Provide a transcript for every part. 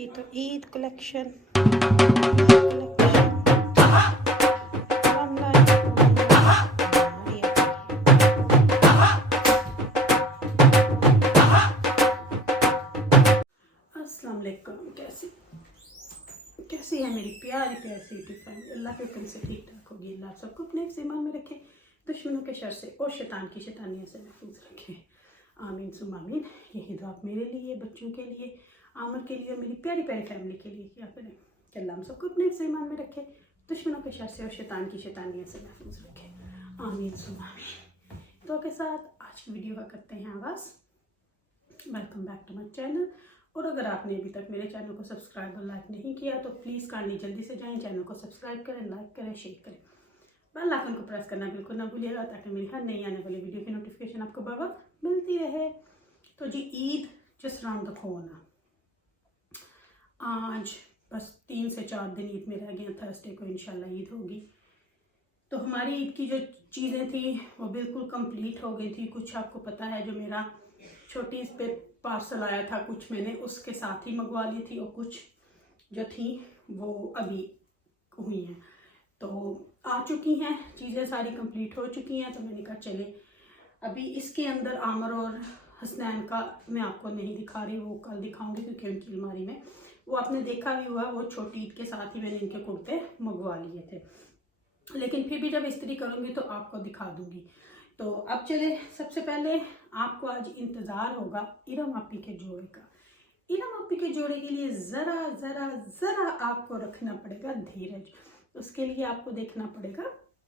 ये तो ईद कलेक्शन अस्सलाम वालेकुम। कैसी है मेरी प्यारी प्यारी यूट्यूब फैमिली। अल्लाह के हुक्म से ठीक ठाक होगी। अल्लाह सबको अपने ईमान में रखे, दुश्मनों के शर से और शैतान की शैतानियों से महफूज रखे। आमीन सुम आमीन। यही दुआ मेरे लिए, बच्चों के लिए, आमर के लिए और मेरी प्यारी प्यारी फैमिली के लिए किया करें कि अल्लाह हम सबको अपने ईमान में रखे, दुश्मनों के शर से और शैतान की शैतानियों से महफूज रखे। आमीन सुम आमीन। तो के साथ आज की वीडियो का करते हैं आगाज़। Welcome back to my channel. और अगर आपने अभी तक मेरे चैनल को सब्सक्राइब और लाइक नहीं किया तो प्लीज़ काइंडली जल्दी से जाएं, चैनल को सब्सक्राइब करें, लाइक करें, शेयर करें, बेल आइकन को प्रेस करना बिल्कुल ना भूलिएगा ताकि मेरी हर नई आने वाली वीडियो की नोटिफिकेशन आपको बर वक्त मिलती रहे। तो जी Eid just round the corner. आज बस 3 से 4 दिन ईद में रह गए। थर्सडे को इंशाल्लाह ईद होगी। तो हमारी ईद की जो चीज़ें थी वो बिल्कुल कंप्लीट हो गई थी। कुछ आपको पता है जो मेरा छोटी इस पे पार्सल आया था, कुछ मैंने उसके साथ ही मंगवा ली थी और कुछ जो थी वो अभी हुई हैं। तो आ चुकी हैं चीज़ें, सारी कंप्लीट हो चुकी हैं। तो मैंने कहा चले अभी इसके अंदर आमर और हसनैन का मैं आपको नहीं दिखा रही, वो कल दिखाऊंगी क्योंकि उनकी अलमारी में वो आपने देखा भी हुआ, वो छोटी ईद के साथ ही मैंने इनके कुर्ते मंगवा लिए थे। लेकिन फिर भी जब इस्त्री करूँगी तो आपको दिखा दूँगी। तो अब चले, सबसे पहले आपको आज इंतज़ार होगा इरम आपी के जोड़े का। इरम आपी के जोड़े के लिए ज़रा ज़रा ज़रा आपको रखना पड़ेगा धीरज। उसके लिए आपको देखना पड़ेगा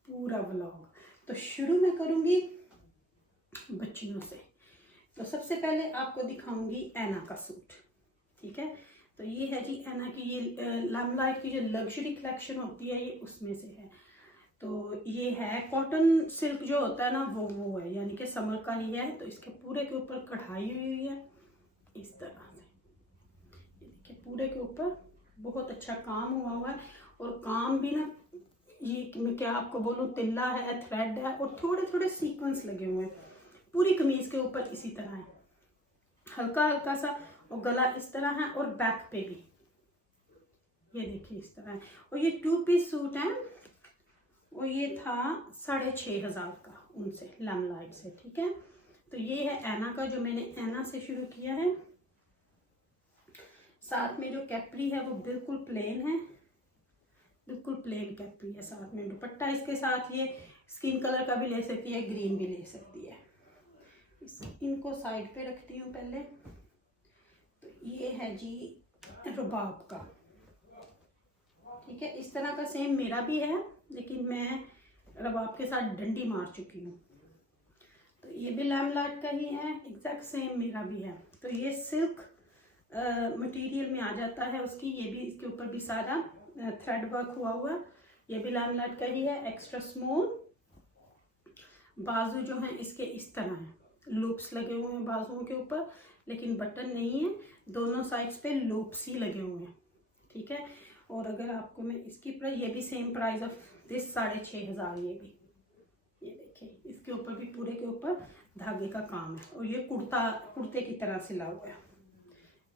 पूरा व्लॉग। तो शुरू में करूँगी बच्चियों से। तो सबसे पहले आपको दिखाऊंगी ऐना का सूट, ठीक है। तो ये है जी ऐना की, ये लाइमलाइट की जो लग्जरी कलेक्शन होती है ये उसमें से है। तो ये है कॉटन सिल्क जो होता है ना वो है, यानी कि समर का ही है। तो इसके पूरे के ऊपर कढ़ाई हुई है इस तरह से, ये देखिए पूरे के ऊपर बहुत अच्छा काम हुआ है। और काम भी ना, ये मैं क्या आपको बोलूँ, तिल्ला है, थ्रेड है और थोड़े थोड़े सीक्वेंस लगे हुए हैं। पूरी कमीज के ऊपर इसी तरह है, हल्का हल्का सा। और गला इस तरह है और बैक पे भी ये देखिए इस तरह है। और ये 2 पीस सूट है और ये था 6,500 का उनसे, लाइमलाइट से, ठीक है। तो ये है ऐना का, जो मैंने ऐना से शुरू किया है। साथ में जो कैपरी है वो बिल्कुल प्लेन है, बिल्कुल प्लेन कैपरी है। साथ में दुपट्टा इसके साथ ये स्किन कलर का भी ले सकती है, ग्रीन भी ले सकती है। इनको साइड पे रखती हूँ पहले। तो ये है जी रुबाब का, ठीक है। इस तरह का सेम मेरा भी है, लेकिन मैं रुबाब के साथ डंडी मार चुकी हूँ। तो ये भी लाइमलाइट का ही है, एग्जैक्ट सेम मेरा भी है। तो ये सिल्क मटेरियल में आ जाता है उसकी। ये भी इसके ऊपर भी सारा थ्रेड वर्क हुआ। ये भी लाइमलाइट का ही है, एक्स्ट्रा स्मॉल। बाजू जो है इसके इस तरह है, लूप्स लगे हुए हैं बाजुओं के ऊपर, लेकिन बटन नहीं है। दोनों साइड्स पे लूप्स ही लगे हुए हैं, ठीक है। और अगर आपको मैं इसकी प्राइस, ये भी सेम प्राइस ऑफ दिस 6,500। ये भी, ये देखिए इसके ऊपर भी पूरे के ऊपर धागे का काम है। और ये कुर्ते की तरह सिला हुआ है।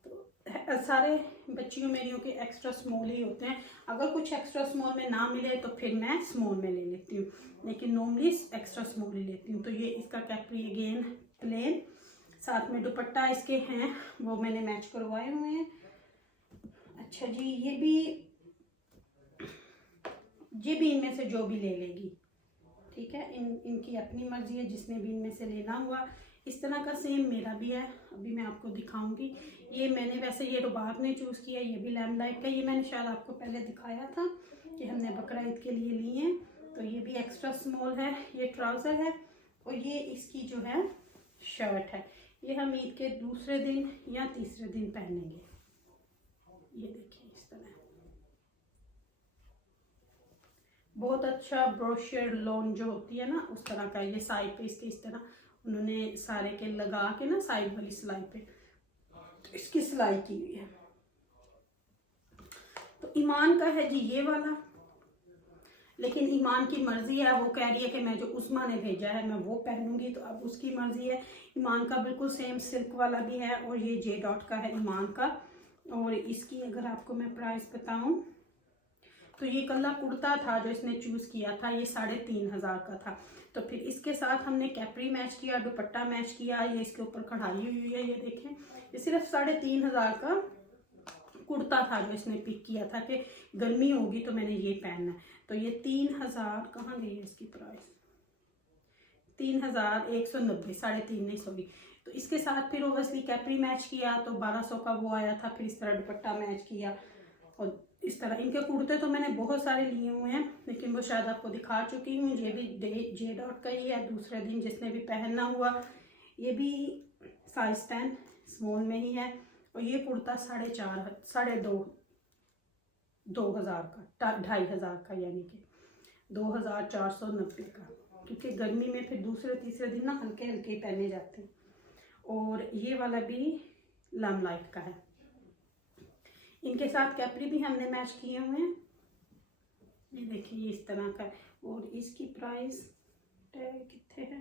तो सारे बच्चियों मेरियों के एक्स्ट्रा स्मॉल ही होते हैं। अगर कुछ एक्स्ट्रा स्मॉल में ना मिले तो फिर मैं स्मॉल में ले लेती हूँ, लेकिन नॉर्मली एक्स्ट्रा स्मॉल ही लेती हूँ। तो ये इसका कैपरी अगेन प्लेन, साथ में दुपट्टा इसके हैं वो मैंने मैच करवाए हुए हैं। अच्छा जी, ये भी इनमें से जो भी ले लेगी, ठीक है। इनकी अपनी मर्जी है, जिसने भी इनमें से लेना हुआ। इस तरह का सेम मेरा भी है, अभी मैं आपको दिखाऊंगी। ये मैंने वैसे ये रुबाब ने चूज़ किया, ये भी लाइमलाइट का। ये मैंने शायद आपको पहले दिखाया था कि हमने बकरा ईद के लिए लिए हैं। तो ये भी एक्स्ट्रा स्मॉल है। ये ट्राउज़र है और ये इसकी जो है शर्ट है। ये हम ईद के दूसरे दिन या तीसरे दिन पहनेंगे। ये देखिए इस तरह, बहुत अच्छा ब्रोशर लॉन जो होती है ना उस तरह का। ये साइड पे इसके इस तरह उन्होंने सारे के लगा के ना, साइड वाली सिलाई पे इसकी सिलाई की हुई है। तो ईमान का है जी ये वाला, लेकिन ईमान की मर्जी है, वो कह रही है कि मैं जो उस्मा ने भेजा है मैं वो पहनूंगी। तो अब उसकी मर्जी है। ईमान का बिल्कुल सेम सिल्क वाला भी है और ये जे डॉट का है ईमान का। और इसकी अगर आपको मैं प्राइस बताऊं तो ये कलर कुर्ता था जो इसने चूज़ किया था, ये 3,500 का था। तो फिर इसके साथ हमने कैपरी मैच किया, दुपट्टा मैच किया, ये इसके ऊपर कढ़ाई हुई है, ये देखें। ये सिर्फ 3,500 का कुर्ता था जो इसने पिक किया था कि गर्मी होगी तो मैंने ये पहनना है। तो ये 3,000 कहाँ गई है इसकी प्राइस, 3,190, 3,500 नहीं सॉरी। तो इसके साथ फिर ओवरस्ली कैपरी मैच किया तो 1,200 का वो आया था। फिर इस तरह दुपट्टा मैच किया और इस तरह इनके कुर्ते तो मैंने बहुत सारे लिए हुए हैं, लेकिन वो शायद आपको दिखा चुकी हूँ। ये भी जे डॉट का ही है, दूसरे दिन जिसने भी पहनना हुआ। ये भी साइज 10 स्मॉल में ही है। और ये कुर्ता 2,500 का, 2,500 का, यानी कि 2,490 का, क्योंकि गर्मी में फिर दूसरे तीसरे दिन ना हल्के हल्के ही पहने जाते हैं। और ये वाला भी लामलाइट का है। इनके साथ कैपरी भी हमने मैच किए हुए हैं, ये देखिए ये इस तरह का है। और इसकी प्राइस टैग कितने है,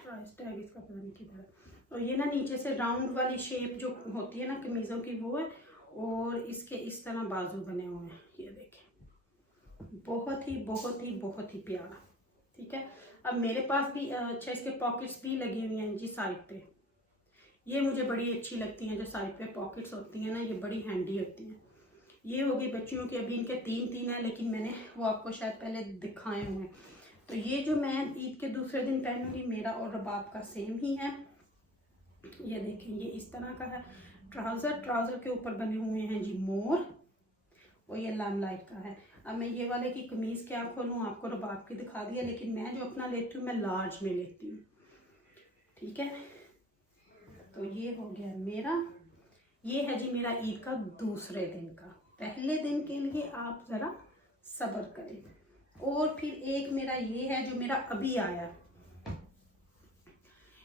प्राइस टैग इसका पता नहीं किधर है। और ये ना नीचे से राउंड वाली शेप जो होती है ना कमीज़ों की, वो है। और इसके इस तरह बाजू बने हुए हैं, ये देखें, बहुत ही बहुत ही बहुत ही प्यारा। ठीक है, अब मेरे पास भी अच्छा इसके पॉकेट्स भी लगी हुई हैं जी साइड पे। ये मुझे बड़ी अच्छी लगती हैं, जो साइड पे पॉकेट्स होती हैं ना, ये बड़ी हैंडी होती हैं। ये हो गई बच्चियों की, अभी इनके 3 हैं, लेकिन मैंने वो आपको शायद पहले दिखाए हुए हैं। तो ये जो मैं ईद के दूसरे दिन पहनूंगी, मेरा और रबाब का सेम ही है। ये देखें, ये इस तरह का है ट्राउज़र के ऊपर बने हुए हैं जी मोर, और ये लामलाइट का है। अब मैं ये वाले की कमीज़ क्या खोलूँ, आपको रबाब की दिखा दिया, लेकिन मैं जो अपना लेती हूँ मैं लार्ज में लेती हूँ। ठीक है, तो ये हो गया मेरा। ये है जी मेरा ईद का दूसरे दिन का। पहले दिन के लिए आप ज़रा सब्र करें। और फिर एक मेरा ये है जो मेरा अभी आया,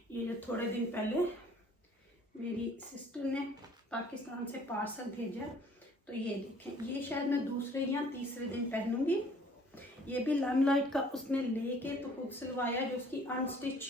ये जो थोड़े दिन पहले मेरी सिस्टर ने पाकिस्तान से पार्सल भेजा। तो ये देखें, ये शायद मैं दूसरे या तीसरे दिन पहनूंगी। ये भी लामलाइट का उसने लेके तो खुद सिलवाया, जो उसकी अनस्टिच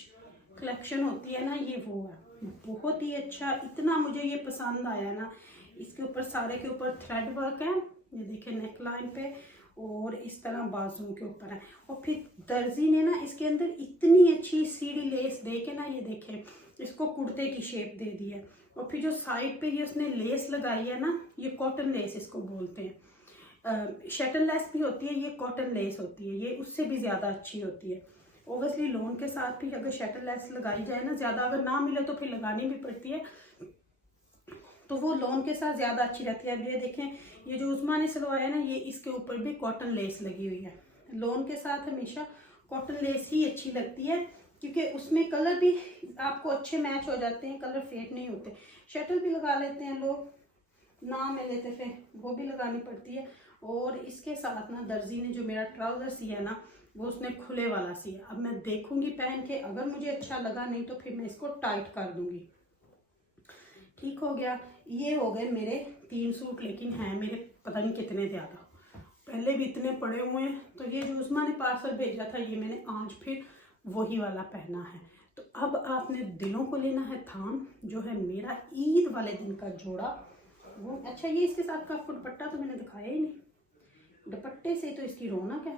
कलेक्शन होती है ना, ये वो है। बहुत ही अच्छा, इतना मुझे ये पसंद आया ना। इसके ऊपर सारे के ऊपर थ्रेड वर्क है, ये देखें नेक लाइन पे, और इस तरह बाजुओं के ऊपर है। और फिर दर्जी ने ना इसके अंदर इतनी अच्छी सीढ़ी लेस दे के ना, ये देखें, इसको कुर्ते की शेप दे दी है। और फिर जो साइड पे ये उसने लेस लगाई है ना, ये कॉटन लेस इसको बोलते हैं। शटल लेस भी होती है, ये कॉटन लेस होती है, ये उससे भी ज़्यादा अच्छी होती है। ओबियसली लोन के साथ भी अगर शटल लेस लगाई जाए ना, ज़्यादा अगर ना मिले तो फिर लगानी भी पड़ती है, तो वो लोन के साथ ज़्यादा अच्छी रहती है। अब ये देखें, ये जो उस्मा ने सिलवाया ना, ये इसके ऊपर भी कॉटन लेस लगी हुई है। लोन के साथ हमेशा कॉटन लेस ही अच्छी लगती है, क्योंकि उसमें कलर भी आपको अच्छे मैच हो जाते हैं, कलर फेड नहीं होते। शटल भी लगा लेते हैं लोग, ना मिले तो फिर वो भी लगानी पड़ती है। और इसके साथ ना दर्जी ने जो मेरा ट्राउज़र सिया ना, वो उसने खुले वाला सिया। अब मैं देखूंगी पहन के, अगर मुझे अच्छा लगा, नहीं तो फिर मैं इसको टाइट कर दूंगी। ठीक हो गया। ये हो गए मेरे 3 सूट, लेकिन हैं मेरे पता नहीं कितने ज़्यादा, पहले भी इतने पड़े हुए हैं। तो ये जो उस्मा ने पार्सल भेजा था, ये मैंने आज फिर वही वाला पहना है। तो अब आपने दिलों को लेना है थाम, जो है मेरा ईद वाले दिन का जोड़ा वो। अच्छा, ये इसके साथ का आपको दुपट्टा तो मैंने दिखाया ही नहीं, दुपट्टे से तो इसकी रौनक है।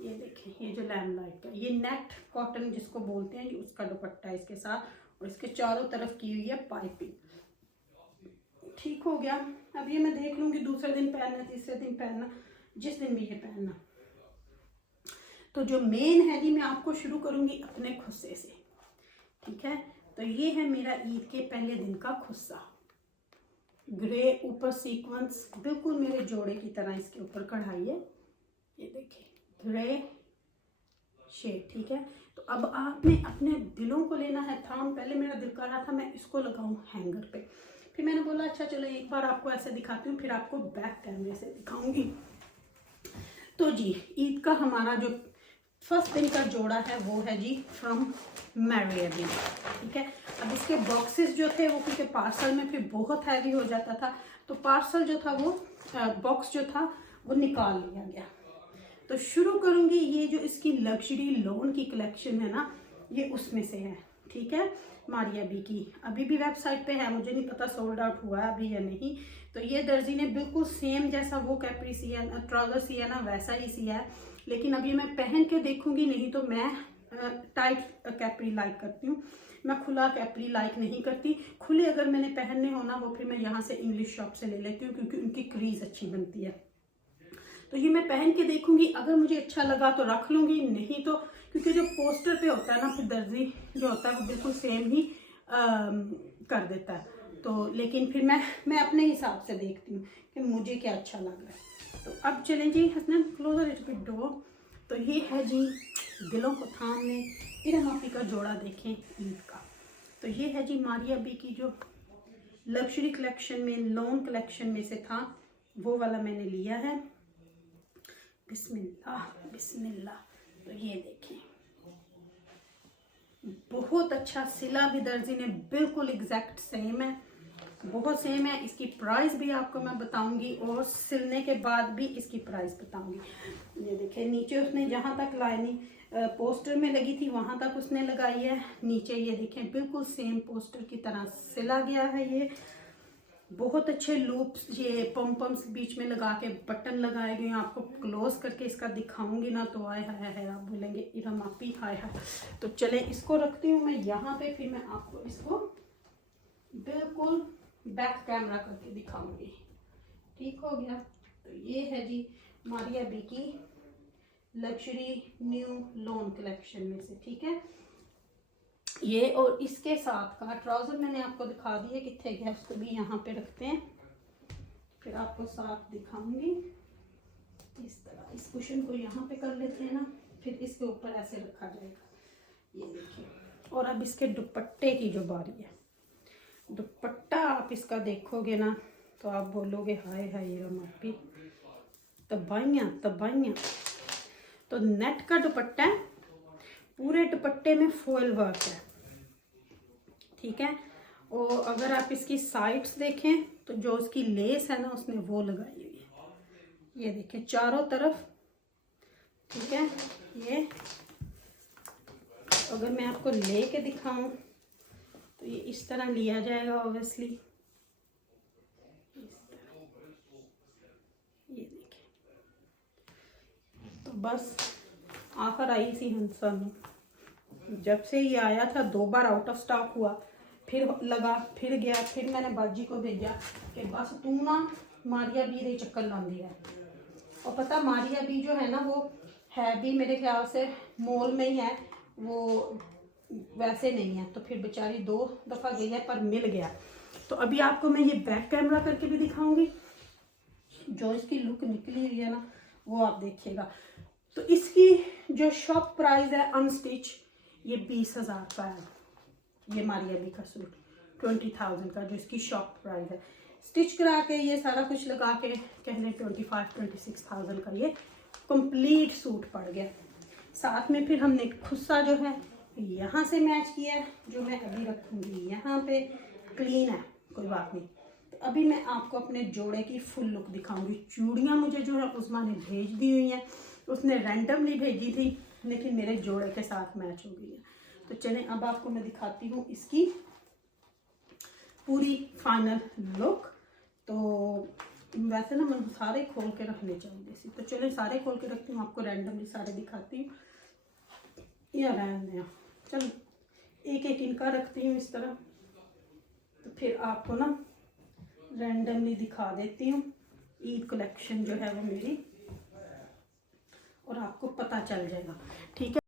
ये देखें, ये जो लैमलाइट का, ये नेट कॉटन जिसको बोलते हैं, ये उसका दुपट्टा है इसके साथ, और इसके चारों तरफ की हुई है पाइपिंग। ठीक हो गया। अब ये मैं देख लूँगी दूसरे दिन पहनना, तीसरे दिन पहनना, जिस दिन भी ये पहनना। तो जो मेन है जी, मैं आपको शुरू करूँगी अपने खुस्से से। ठीक है, तो ये है मेरा ईद के पहले दिन का खुस्सा। ग्रे ऊपर सीक्वेंस, बिल्कुल मेरे जोड़े की तरह इसके ऊपर कढ़ाई है, ये देखिए ग्रे शेड। ठीक है, तो अब आपने अपने दिलों को लेना है थाम। पहले मेरा दिल कर रहा था मैं इसको लगाऊं हैंगर पे, फिर मैंने बोला अच्छा चलो एक बार आपको ऐसे दिखाती हूँ, फिर आपको बैक कैमरे से दिखाऊंगी। तो जी, ईद का हमारा जो फर्स्ट दिन का जोड़ा है वो है जी फ्रॉम मैरियबी। ठीक है, अब इसके बॉक्सेस जो थे वो, क्योंकि पार्सल में फिर बहुत हैवी हो जाता था, तो पार्सल जो था वो बॉक्स जो था वो निकाल लिया गया। तो शुरू करूंगी, ये जो इसकी लग्जरी लोन की कलेक्शन है ना, ये उसमें से है। ठीक है, मारिया बी की, अभी भी वेबसाइट पे है, मुझे नहीं पता सोल्ड आउट हुआ है अभी या नहीं। तो ये दर्जी ने बिल्कुल सेम जैसा वो कैपरी सिया ट्राउज़र सिया ना वैसा ही सिया है, लेकिन अभी मैं पहन के देखूंगी। नहीं तो मैं टाइट कैपरी लाइक करती हूँ, मैं खुला कैपरी लाइक नहीं करती। खुले अगर मैंने पहनने हो ना वो फिर मैं यहाँ से इंग्लिश शॉप से ले लेती हूँ, क्योंकि उनकी क्रीज अच्छी बनती है। तो ये मैं पहन के देखूंगी, अगर मुझे अच्छा लगा तो रख लूँगी, नहीं तो क्योंकि जो पोस्टर पे होता है ना फिर दर्जी जो होता है वो बिल्कुल सेम ही कर देता है। तो लेकिन फिर मैं अपने हिसाब से देखती हूँ कि मुझे क्या अच्छा लग रहा है। तो अब चलें जी Hasnain closer it bit door. तो ये है जी दिलों को थामने इरम आपी का जोड़ा देखें ईद का। तो ये है जी मारिया बी की जो लग्जरी कलेक्शन में लॉन कलेक्शन में से था वो वाला मैंने लिया है। बिस्मिल्लाह बिस्मिल्लाह। तो ये देखें बहुत अच्छा सिला भी दर्जी ने बिल्कुल एग्जैक्ट सेम है, बहुत सेम है। इसकी प्राइस भी आपको मैं बताऊंगी और सिलने के बाद भी इसकी प्राइस बताऊंगी। ये देखिए नीचे उसने जहाँ तक लाइनिंग पोस्टर में लगी थी वहाँ तक उसने लगाई है, नीचे ये देखें बिल्कुल सेम पोस्टर की तरह सिला गया है। ये बहुत अच्छे लूप्स, ये पम्स बीच में लगा के बटन लगाए गए हैं। आपको क्लोज करके इसका दिखाऊंगी ना तो आए हाय हाय आप बोलेंगे इरम आपी हाय हाय। तो चले इसको रखती हूँ मैं यहाँ पे, फिर मैं आपको इसको बिल्कुल बैक कैमरा करके दिखाऊंगी। ठीक हो गया। तो ये है जी मारिया बी की लग्जरी न्यू लॉन कलेक्शन में से, ठीक है ये। और इसके साथ का ट्राउजर मैंने आपको दिखा दिया, कितने गया उसको भी यहाँ पे रखते हैं, फिर आपको साथ दिखाऊंगी। इस तरह इस कुशन को यहाँ पे कर लेते हैं ना, फिर इसके ऊपर ऐसे रखा जाएगा। ये देखिए। और अब इसके दुपट्टे की जो बारी है, दुपट्टा आप इसका देखोगे ना तो आप बोलोगे हाय हाय ये रमापी तबाइयाँ तबाइयाँ। तो नेट का दुपट्टा है, पूरे दुपट्टे में फॉयल वर्क है, ठीक है। और अगर आप इसकी साइड्स देखें तो जो उसकी लेस है ना उसने वो लगाई हुई है, ये देखें चारों तरफ, ठीक है। ये अगर मैं आपको ले के दिखाऊं तो ये इस तरह लिया जाएगा ऑब्वियसली, ये देखें। तो बस आखिर आई सी हंसा में, जब से ये आया था 2 बार आउट ऑफ स्टॉक हुआ, फिर लगा फिर गया, फिर मैंने बाजी को भेजा कि बस तू ना मारिया बी दे चक्कर लाती है। और पता मारिया बी जो है ना वो है भी मेरे ख्याल से मॉल में ही है, वो वैसे नहीं है। तो फिर बेचारी 2 दफ़ा गई है पर मिल गया। तो अभी आपको मैं ये बैक कैमरा करके भी दिखाऊंगी, जो इसकी लुक निकली हुई है ना वो आप देखिएगा। तो इसकी जो शॉप प्राइस है अनस्टिच ये 20,000 का है। ये मारिया बी का सूट 20,000 का जो इसकी शॉप प्राइस है। स्टिच करा के ये सारा कुछ लगा के कह लें 25-26,000 का ये कंप्लीट सूट पड़ गया। साथ में फिर हमने खुस्सा जो है यहाँ से मैच किया है, जो मैं अभी रखूँगी यहाँ पे, क्लीन है कोई बात नहीं। तो अभी मैं आपको अपने जोड़े की फुल लुक दिखाऊंगी। चूड़ियाँ मुझे जो है उस्मा ने भेज दी हुई हैं, उसने रैंडमली भेजी थी लेकिन मेरे जोड़े के साथ मैच हो गई है। तो चलें अब आपको मैं दिखाती हूँ इसकी पूरी फाइनल लुक। तो वैसे ना मैं सारे खोल के रखने चाहिए सी, तो चलें सारे खोल के रखती हूँ, आपको रैंडमली सारे दिखाती हूँ या रहने। चलो एक एक इनका रखती हूँ इस तरह, तो फिर आपको ना रैंडमली दिखा देती हूँ ईद कलेक्शन जो है वो मेरी, और आपको पता चल जाएगा, ठीक है।